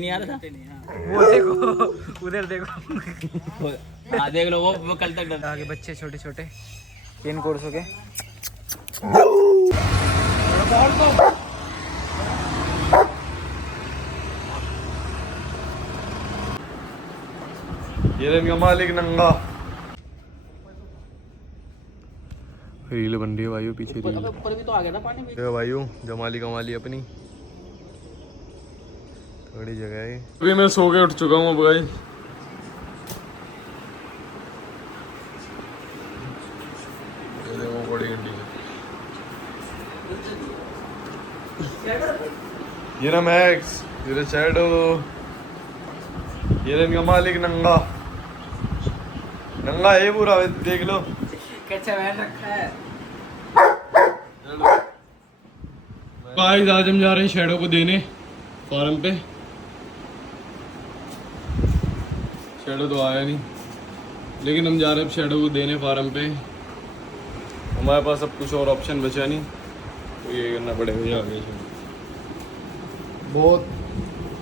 नहीं आ रहा था। वो देखो उधर देखो। हाँ देख लो वो कल तक डर। आगे बच्चे छोटे छोटे 3 कोर्स हो गए। ये इनका मालिक नंगा रील बन रही है भाइयों पीछे रील। ऊपर भी तो आ गया था पानी। देखो भाइयों जमाली कमाली अपनी थोड़ी जगह है। अभी मैं सो के उठ चुका हूँ अब भाई। ये देखो बड़ी गड्डी ये ना मैक्स ये ना शैडो ये इनका मालिक नंगा नंगा है पूरा देख लो। कैसा बैठ रखा है। गाइस आज हम जा रहे हैं शैडो को देने फार्म पे। शैडो तो आया नहीं लेकिन हम जा रहे हैं शैडो को देने फार्म पे। हमारे पास अब कुछ और ऑप्शन बचा नहीं तो ये करना पड़ेगा आगे। बहुत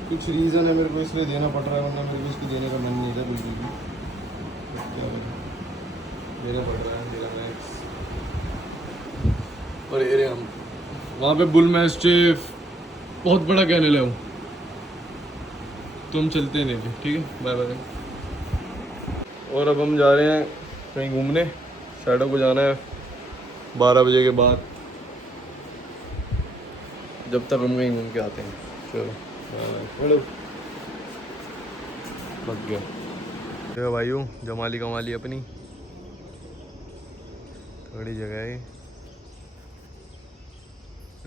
कुछ रीज़न है मेरे को इसलिए देना पड़ रहा है वरना मेरे को इसको देने का मन नहीं था बिल्कुल भी। क्या देना पड़ रहा है मेरा मैक्स। और ये हम वहाँ पे बुल मैस्टिफ बहुत बड़ा कैनल है वो तो हम चलते हैं नहीं ठीक है बाय बाय। और अब हम जा रहे हैं कहीं घूमने। शैडो को जाना है 12 बजे के बाद जब तक हम कहीं घूम के आते हैं। चलो लग गया। देखो भाइयों जमाली कमाली अपनी थोड़ी जगह है।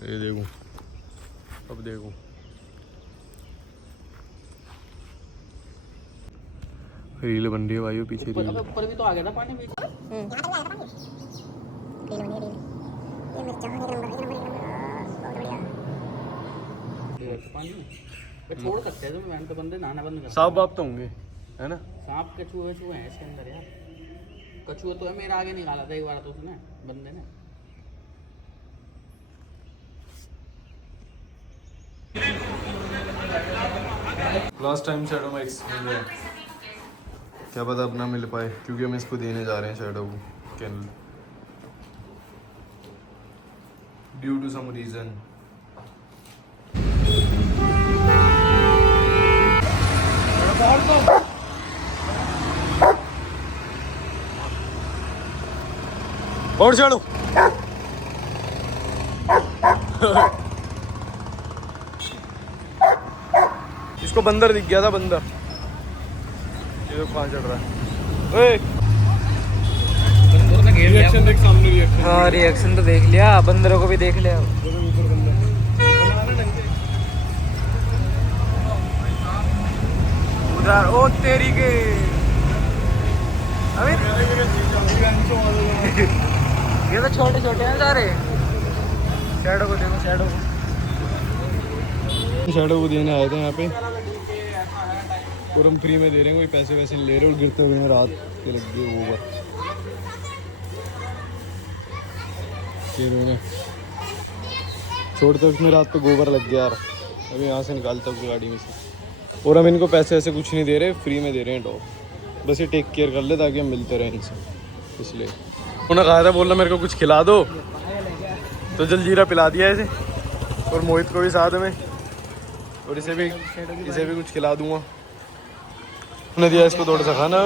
ये देखो अब देखो रील बन रही है भाइयों पीछे रील। ऊपर भी तो आ गया था पानी। छोड़ सकते हैं तुम तो बंदे नहाना बंद कर। सांप वाप तो होंगे है ना। सांप कछुए हैं इसके अंदर यार। कछुआ तो है मेरा आगे निकाला था एक बार तो उसने बंदे ने। लास्ट टाइम शैडो में एक्सपीरियंस है क्या पता अब ना मिल पाए क्योंकि हम इसको देने जा रहे हैं शैडो को cancel due to some reason. और चलो इसको बंदर दिख गया था बंदर। ये कहाँ चढ़ रहा है। रिएक्शन देख सामने रिएक्शन। हाँ रिएक्शन तो देख लिया बंदरों को भी देख लिया। उधर ओ तेरी के अबे ये तो छोटे छोटे हैं सारे। शैडो को देखो शैडो को। शैडो को देने आए थे यहाँ पे और हम फ्री में दे रहे हैं। कोई पैसे वैसे नहीं ले रहे और गिरते हुए हैं रात के लग गए वो छोड़ते उसमें रात पे गोबर लग गया यार। अभी यहाँ से निकालता हूँ गाड़ी में से। और हम इनको पैसे ऐसे कुछ नहीं दे रहे फ्री में दे रहे हैं डॉग। बस ये टेक केयर कर ले ताकि हम मिलते रहें इनसे इसलिए। उन्होंने कहा था बोलना मेरे को कुछ खिला दो तो जलजीरा पिला दिया इसे और मोहित को भी साथ में और इसे भी कुछ खिला दूंगा। उन्होंने दिया इसको थोड़ा सा खाना।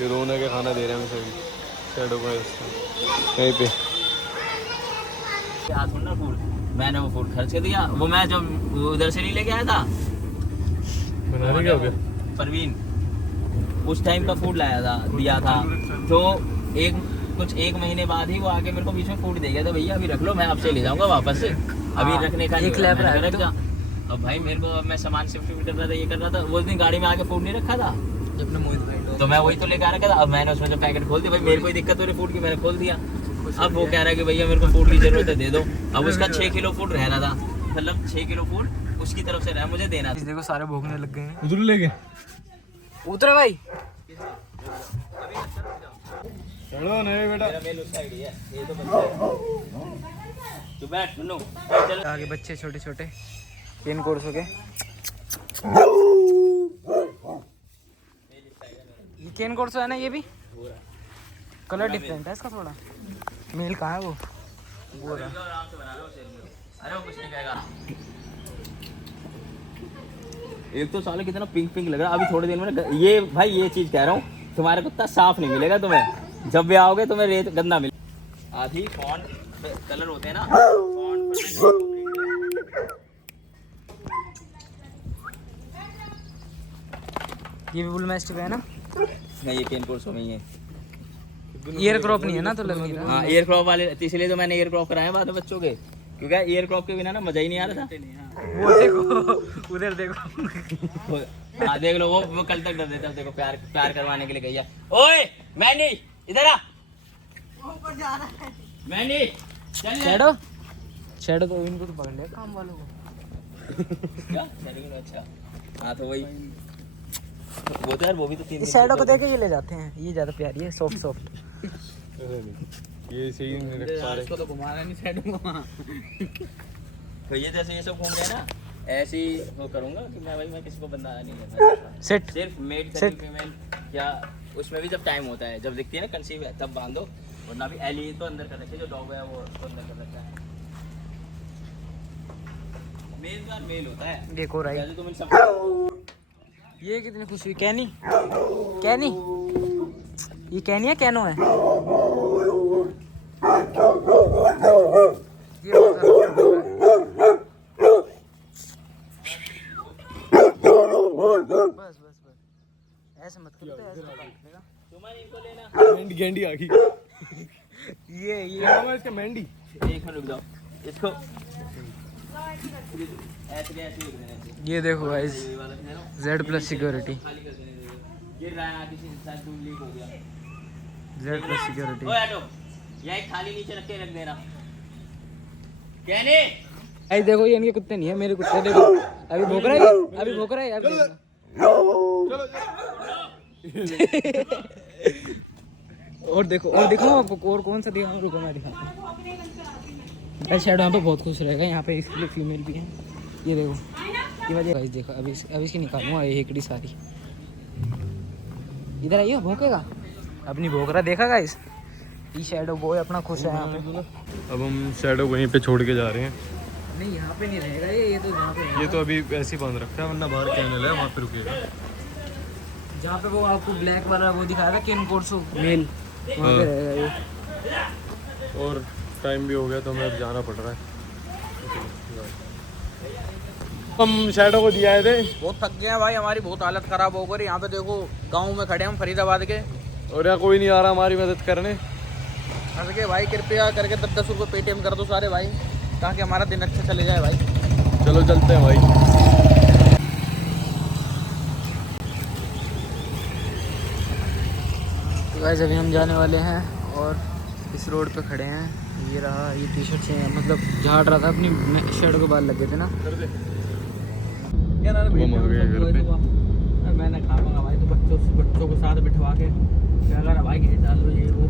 ये रोने के खाना दे रहे हैं इसे भी शैडो को कहीं पे। फूड मैंने वो फूड खर्च कर दिया। वो मैं जब उधर से नहीं लेके आया था बनाने क्या हो गया परवीन उस टाइम का फूड लाया था दिया था तो एक महीने बाद ही वो आके मेरे को बीच में फूड दे गया था। भैया अभी रख लो मैं आपसे ले जाऊंगा वापस से अभी रखने का एक लैब रख जा। अब भाई मेरे को मैं सामान शिफ्ट कर रहा था ये कर रहा था। वो दिन गाड़ी में आके फूड नहीं रखा था तो मैं वही तो लेकर आ रखा था। अब मैंने उसमें जो पैकेट खोल दिया भाई मेरे को दिक्कत हो रही फूड की मैंने खोल दिया। अब वो कह रहा है कि भैया मेरे को फूड की जरूरत है दे दो। अब उसका 6 किलो फूड रह रहा था मतलब 6 किलो फूड उसकी तरफ से रहा मुझे देना। देखो सारे भोगने लग गए हैं। उधर ले गए उतरे भाई चलो नहीं बेटा तो बैठ सुनो आगे बच्चे छोटे छोटे केन कोर्सो के ये केन कोर्सो है ना, ये भी कलर डिफरेंट है इसका थोड़ा। मेल कहाँ है वो? अरे वो कुछ नहीं कहेगा। एक तो साले कितना पिंक पिंक लग रहा है। अभी थोड़े दिन में ना ये भाई ये चीज कह रहा हूँ, तुम्हारे कुत्ता साफ नहीं मिलेगा तुम्हें। जब भी आओगे तुम्हें रेत गंदा मिले। आधी फॉन्ट कलर होते हैं ना, ये भी बुल मैस्टिफ है ना? नहीं ये केन कोर्सो में ही है। ईयर क्रॉप नहीं है ना, तो लग नहीं रहा। हाँ एयर क्रॉप वाले, इसलिए तो मैंने एयर क्रॉप कराया बाद में बच्चों के, क्योंकि एयर क्रॉप के बिना ना मजा ही नहीं आ रहा था। वो देखो उधर देखो। हाँ देख लो, वो कल तक डर देता है। देखो प्यार प्यार करवाने के लिए गई है। ओए मैनी इधर आ, मैनी चल। शैडो शैडो तो इनको तो पकड़ लिया काम वालों को। क्या अच्छा। हाँ तो वही वो तो यार, वो भी तो 3 इस शैडो को देके ये ले जाते हैं, ये ज्यादा प्यारी है, सॉफ्ट सॉफ्ट। ये सही नहीं रख पा रहे। इसको तो घुमाना नहीं शैडो को। तो ये जैसे ये सब घूम रहे हैं ना, ऐसे ही वो करूंगा कि मैं किसी को बंदा नहीं करता। सेट सिर्फ मेल सिर्फ फीमेल, या उसमें भी जब टाइम होता है, जब दिखती है ना कंसीव है तब बांधो, वरना भी एली तो अंदर कर रखे, जो डॉग है वो उसको अंदर कर रखा है। मेल का मेल होता है। देखो राइट, जैसे तुम सब ये कितनी खुश हुई। कैनी कैनी, ये कैनी है कैनो है? ये बस बस बस ऐसे मत करो, तो ऐसे लगेगा। तुम्हारे इनको लेना। मेंढी गेंडी आ गई। ये इसका मेंढी। एक मिनट रुक जाओ, इसको ऐसे लिख देना। ये देखो गाइस, ये वाला है ना, Z+ सिक्योरिटी, खाली कर देने दे। गिर रहा है किसी साथ, दूध लीक हो गया। Z+ security. ओए हटो, ये एक थाली नीचे रख के रख देना। कहने गाइस देखो, ये इनके कुत्ते नहीं है, मेरे कुत्ते देखो। अभी भौंक रहा है, अभी भौंक रहा है, अभी देखो। और देखो आपको और कौन सा दिखाऊं, रुको मैं दिखाता हूँ। शैडो यहाँ पे बहुत खुश रहेगा, यहाँ पे इसके लिए फीमेल भी है। ये देखो, ये वाली गाइस देखो, अभी इसकी निकालूंगा ये हेकड़ी सारी। इधर आइए, भौंकेगा। अपनी भौंक रहा, देखा गाइस। ये शैडो बॉय अपना खुश है यहाँ पे। अब हम शैडो को यहीं पे छोड़ के जा रहे हैं। नहीं यहाँ पे नहीं रहेगा ये तो जहाँ पे ये तो अभी ऐसे ही बांध रखा है, वरना बाहर कैनल है वहाँ पे रुकेगा। जहाँ पे वो आपको ब्लैक वाला वो दिखाया था, केन कोर्सो मेल, वहाँ पे रहेगा ये। और टाइम भी हो गया तो हमें अब जाना पड़ रहा है। हम शैडो को दिया है थे। बहुत थक गए हैं भाई, हमारी बहुत हालत खराब हो गई। यहाँ पे देखो गांव में खड़े हम फरीदाबाद के, और यहाँ कोई नहीं आ रहा हमारी मदद करने। फंस गए भाई। कृपया करके 10-10 रुपये पेटीएम कर दो सारे भाई, ताकि हमारा दिन अच्छा चले जाए भाई। चलो चलते हैं भाई। तो गाइस अभी हम जाने वाले हैं और इस रोड पे खड़े हैं। ये रहा, ये टी शर्ट से मतलब झाड़ रहा था, अपनी शर्ट को बाल लग गए थे ना। मैंने खाऊंगा भाई, तो बच्चों को साथ बिठवा के क्या करा भाई, ये डाल लो ये वो।